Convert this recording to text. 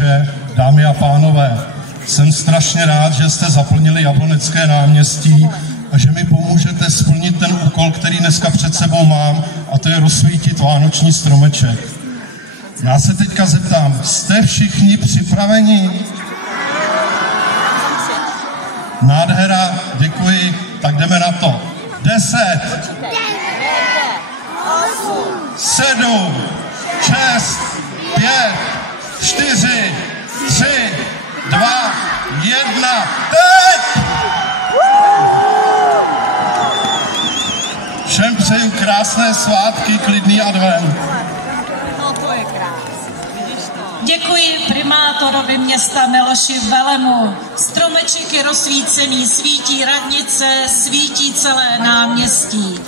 stromče, dámy a pánové, jsem strašně rád, že jste zaplnili Jablonecké náměstí a že mi pomůžete splnit ten úkol, který dneska před sebou mám, a to je rozsvítit vánoční stromeček. Já se teďka zeptám, jste všichni připraveni? Nádhera, děkuji, tak jdeme na to. 10, 7, 6, 5, 4, 3, 2, 1, teď! Všem přeju krásné svátky, klidný advent. No to je krásné. Děkuji primátorovi města Miloši Velemu. Stromeček je rozsvícený, svítí radnice, svítí celé náměstí.